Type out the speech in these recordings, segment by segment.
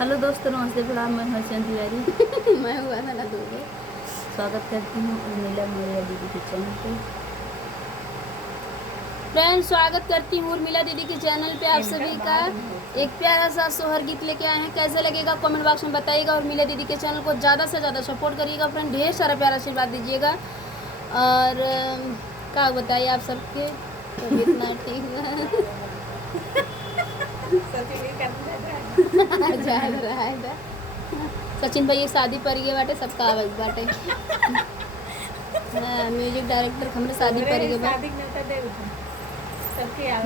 Hello दोस्तों, नमस्ते प्रणाम। मैं हर्षन तिवारी मैं हुआ था ना दूर। स्वागत करती हूँ उर्मिला मेरे दीदी के चैनल पे। फ्रेंड्स, स्वागत करती हूँ उर्मिला दीदी के चैनल पे आप सभी का। एक प्यारा सा सोहर गीत लेके आए हैं, कैसे लगेगा कमेंट बॉक्स में बताइएगा। उर्मिला दीदी के चैनल को ज़्यादा से ज़्यादा सपोर्ट करिएगा फ्रेंड, ढेर सारा प्यारा आशीर्वाद दीजिएगा। और क्या बताइए आप सबके तो इतना ठीक है। सचिन भाई शादी पर गए बाटे, सबका आवाज बाटे। म्यूजिक डायरेक्टर हमरे शादी पर गए बा।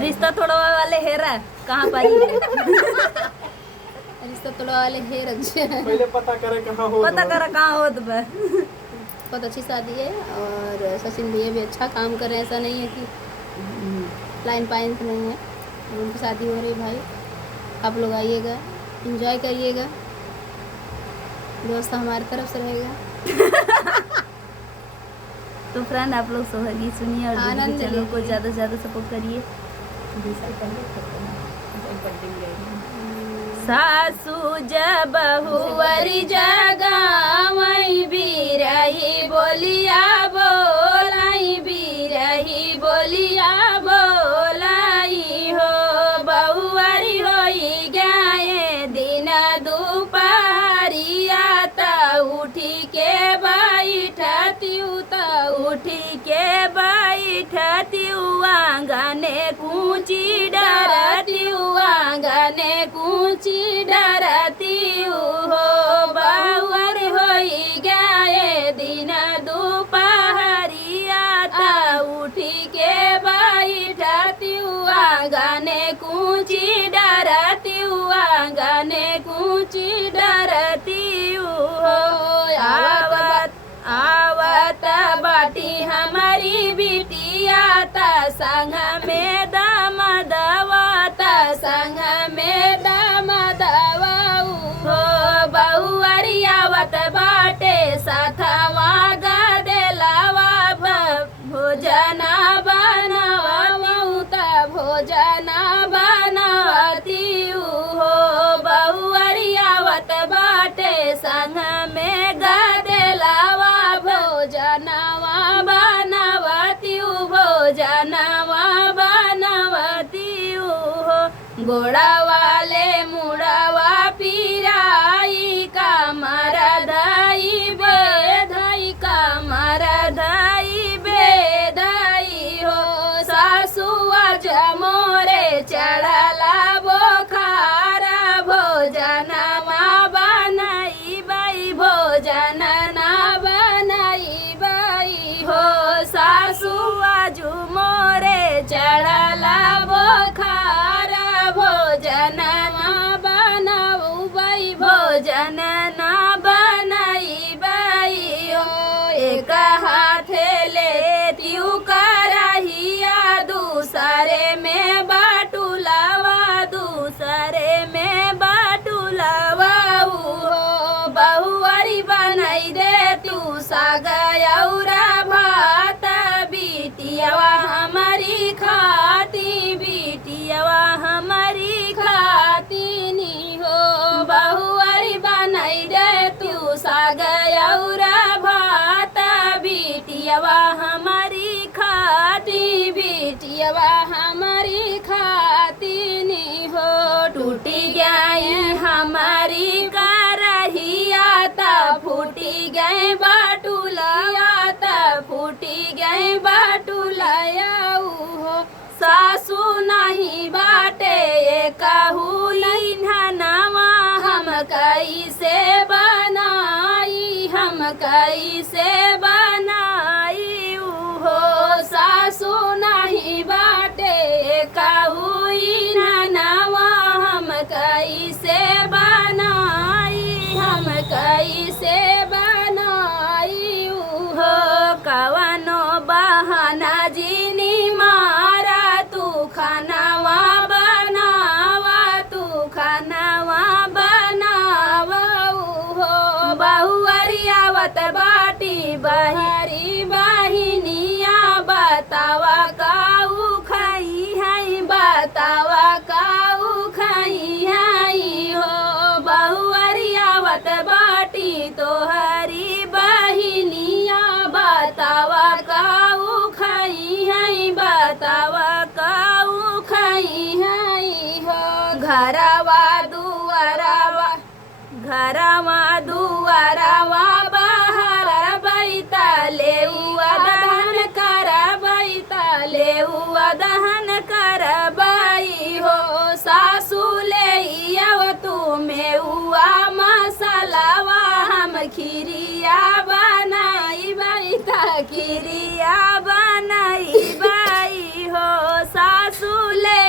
रिश्ता तोड़वा वाले हेरा कहाँ पाई है? रिश्ता तोड़वा वाले हेर पहले पता करे कहाँ हो तो बा। बहुत अच्छी शादी है और सचिन भैया भी अच्छा काम कर रहे हैं। ऐसा नहीं है कि लाइन पाइन से नहीं है, उनकी शादी हो रही है भाई। आप लोग आइएगा, एंजॉय करिएगा, व्यवस्था हमारी तरफ से रहेगा। तो फ्रेंड आप लोग सोहर गीत सुनिए और दीदी आनंद के चैनल को लीजिए। ज़्यादा से ज़्यादा सपोर्ट करिए। सासू जब बहुवरी जगावई बिरही बोलिया बोलाई, बिरही बोलिया बोलाई हो। बहुवरी होई गए दिन दुपहरिया त उठी के बैठतियू, त उठी के बैठतियू आंगने कूची डरतियू, आंगने कूची डरतियू हो। बहुवर होई गए दिन दुपहरिया त उठी के बैठतियू आंगने कूची डरतियू, आंगने कूची डरतियू हो। आवत बाटी हमारी बिटिया त संग में दम दवा, त संग में दम दवा हो। बहुअरी आवत बाटे सथवा गदेलवा, भोजन बनवा त भोजन बनवती हो। बहुअरी आवत बाटे संग में गदेलवा, भोजनवा बनवती भोजनवा बनवती हो। गोड़ा वाले मुड़वा पिराई कमर धई बेधई, कमर धई बेधई हो। सासुआ जमोरे चढ़ला बोखारा, भोजनवा बनई बई, भोजन ना बनई बई हो। सासुआ झुमोरे चढ़ला बोखारा, भोजन ना बनऊ बई, भोजन ना बनई बई हो। एक हाथे लेतियू करहिया, दूसरे में बाटुलवा, दूसरे में बाटुलवा हो। बहुअरी बनई दे तू सागयौरा भात, बिटियावा हमारी खाती, बिटियावा हमारी खाती नी हो। बहुअरी बनई दे तू सागयौरा भात, बिटियावा हमारी खाती, बिटियावा हमारी खाती नी हो। टूटी गई हमारी करहिया त फूटी गए बाटुलया, त फूटी गए बाटुलया हो। सासू नहीं बाटे कहू नवा, हम कैसे बनाई, हम कैसे बनाई हो। सासू नहीं बाटे कहू नवा, हम कैसे बनाई, हम कैसे बनाई हो। कवनो बहाना जीनी मारा, तू खानावा बनावा, तू खानावा बनावा हो। बहुअरी आवत बाटी बहरी बहिनिया, बतावा काऊ खाई है, बतावा काऊ खाई है हो। बहु घरवा दुआरवा बाहर बैतले दहन करबई हो सासू ले आओ तुम्हें हुआ मसलावा हम खिरिया बनाई बैता खिरिया बनाई बाई हो सासू ले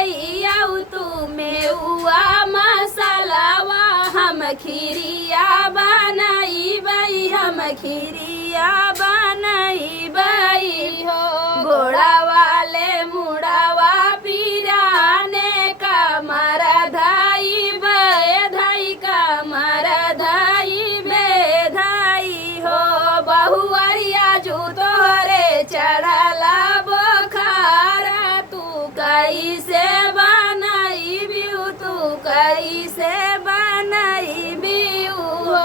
आओ तुम्हें हुआ मसलावा हम खिरिया बनाई बाई हम खिरिया बनाई बाई हो घोड़ा वाले मुड़ावा पीराने का मरधाई बेधाई का मरधाई बेधाई हो बहुवरिया जू तोहरे चढ़ला बोखारा तू कैसे बनाई बियू तू कैसे बनाई बियू हो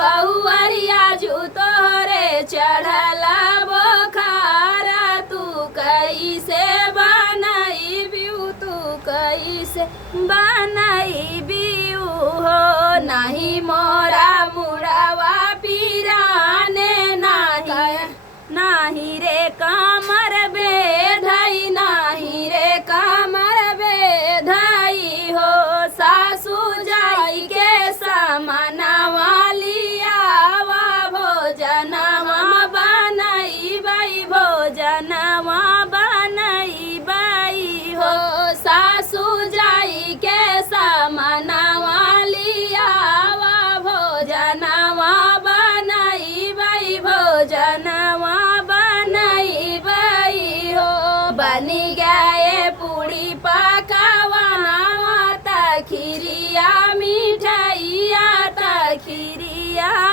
बहुवरिया जू तोहरे चढ़ला बोखारा तू कैसे बनाई बियू तू कैसे बनाई बियू हो नहीं मोरा मुड़ावा पीराने नाही रे कामर बेधाई नाही रे कामर बेधाई हो सासू जाई के समानवा लियावा भोजनवा बनाई बाई भोजनवा बनाई बाई हो सासू जाई के समानवा लियावा भोजनवा बनाई बाई भोजनवा बनाई बाई हो बनी गए पूड़ी पकावाना खिरिया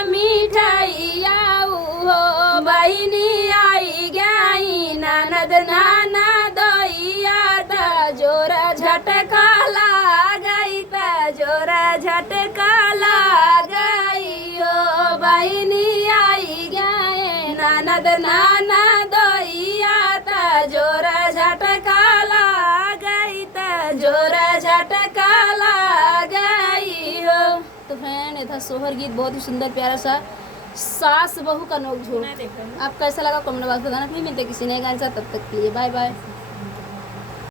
मिठाइया हो बहिनी आई गई ननद नाना दोइया ता जोरा झटका गई ता जोरा झटका गई हो बहिनी आई गए ननद नाना दोइया ता जोरा झटका गई ता जोरा झटका गई हो। तो फ्रेंड ये था सोहर गीत, बहुत ही सुंदर प्यारा सा सास बहू का नोक झोंक। आप कैसा लगा कमेंट बॉक्स में बताना। फिर मिलते किसी नए गाने के साथ, तब तक के लिए बाय बाय।